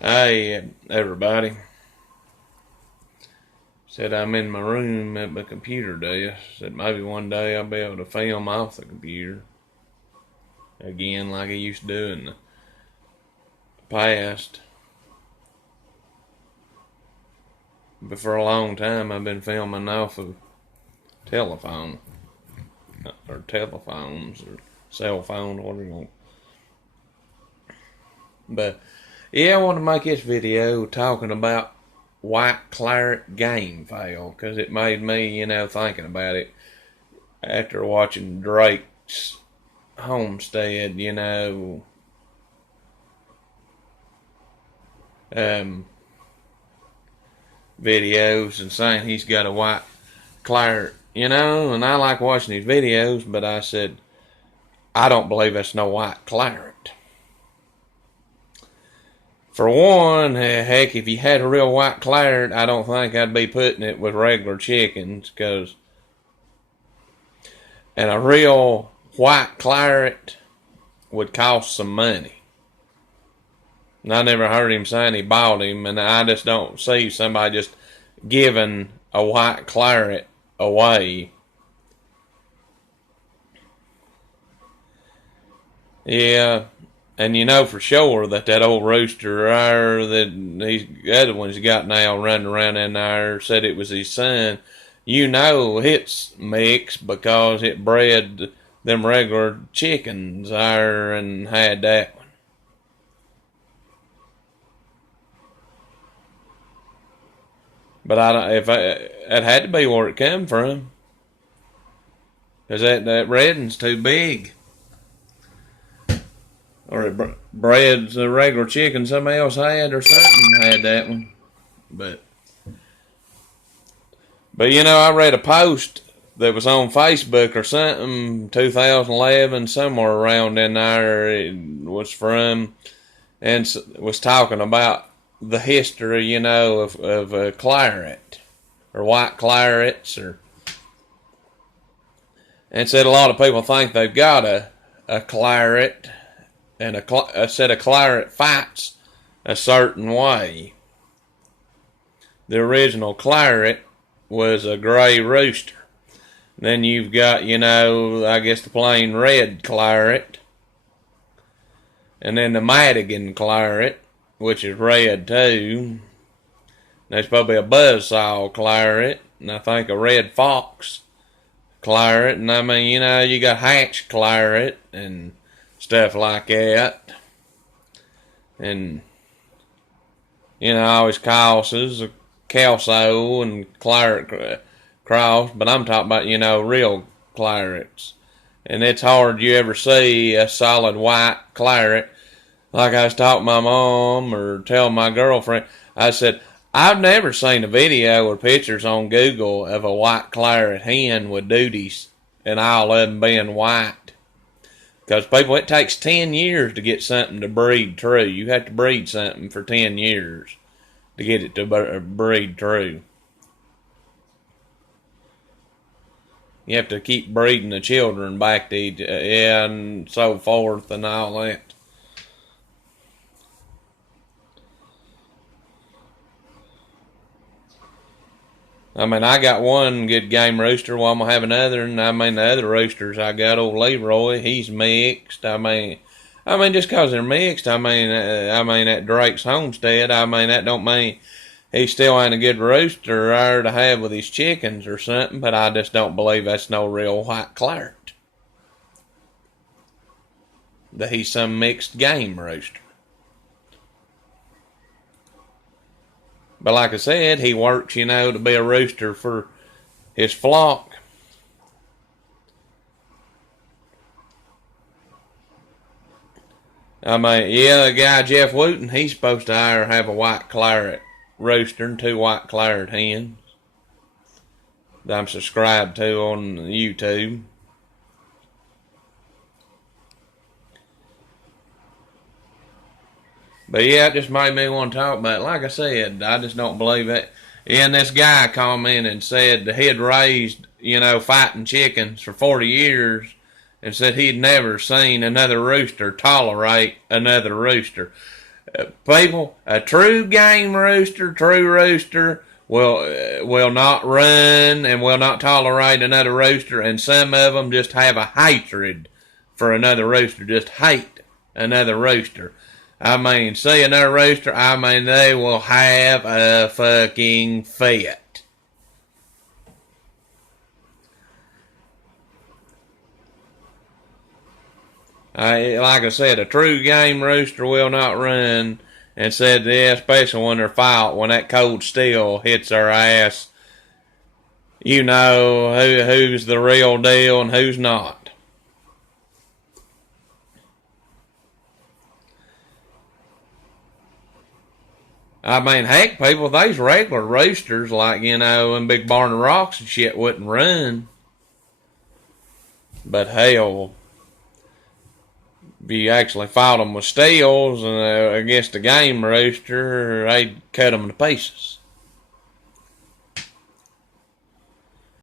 Hey, everybody. Said I'm in my room at my computer desk. Said maybe one day I'll be able to film off the computer again like I used to do in the past. But for a long time I've been filming off of telephone or telephones or cell phone, whatever you want. But yeah, I want to make this video talking about white claret game fail because it made me, thinking about it after watching Drake's homestead, um, videos and saying he's got a white claret, and I like watching his videos, but I said, I don't believe that's no white claret. For one, heck, if you had a real white claret, I don't think I'd be putting it with regular chickens, and a real white claret would cost some money. And I never heard him saying he bought him, and I just don't see somebody just giving a white claret away. Yeah, and you know for sure that old rooster there, the other one's got now running around in there, said it was his son. You know it's mixed because it bred them regular chickens there and had that one. But it had to be where it come from, cause that redden's too big, or it bred the regular chicken somebody else had or something had that one. But I read a post that was on Facebook or something, 2011, somewhere around in there. It was from, and was talking about the history, of a claret or white clarets, and said a lot of people think they've got a claret, and a set of claret fights a certain way. The original claret was a gray rooster. Then you've got, I guess the plain red claret, and then the Madigan claret, which is red too. There's probably a buzzsaw claret, and I think a red fox claret, and I mean, you got hatch claret and stuff like that. And, always crosses, a Kelso and claret cross, but I'm talking about, real clarets. And it's hard you ever see a solid white claret. Like I was talking to my mom or telling my girlfriend, I said, I've never seen a video or pictures on Google of a white claret hen with duties and all of them being white. Because people, it takes 10 years to get something to breed true. You have to breed something for 10 years to get it to breed true. You have to keep breeding the children back to each, and so forth and all that. I mean, I got one good game rooster, well, I'm going to have another, and I mean, the other roosters I got, old Leroy, he's mixed. I mean, just because they're mixed, at Drake's homestead, that don't mean he still ain't a good rooster there to have with his chickens or something, but I just don't believe that's no real white claret. That he's some mixed game rooster. But like I said, he works, to be a rooster for his flock. I mean, yeah, the guy Jeff Wooten, he's supposed to have a white claret rooster and 2 white claret hens that I'm subscribed to on YouTube. But yeah, it just made me want to talk about it. Like I said, I just don't believe it. And this guy commented and said that he had raised, fighting chickens for 40 years and said he'd never seen another rooster tolerate another rooster. People, a true game rooster, true rooster, will not run and will not tolerate another rooster, and some of them just have a hatred for another rooster, just hate another rooster. I mean, see another rooster, I mean, they will have a fucking fit. Like I said, a true game rooster will not run, and said, yeah, especially when they're fought, when that cold steel hits their ass, you know who's the real deal and who's not. I mean, heck, people, these regular roosters, like, you know, in Big Barn of Rocks and shit, wouldn't run. But hell, if you actually fought them with steels and against a game rooster, they'd cut them to pieces.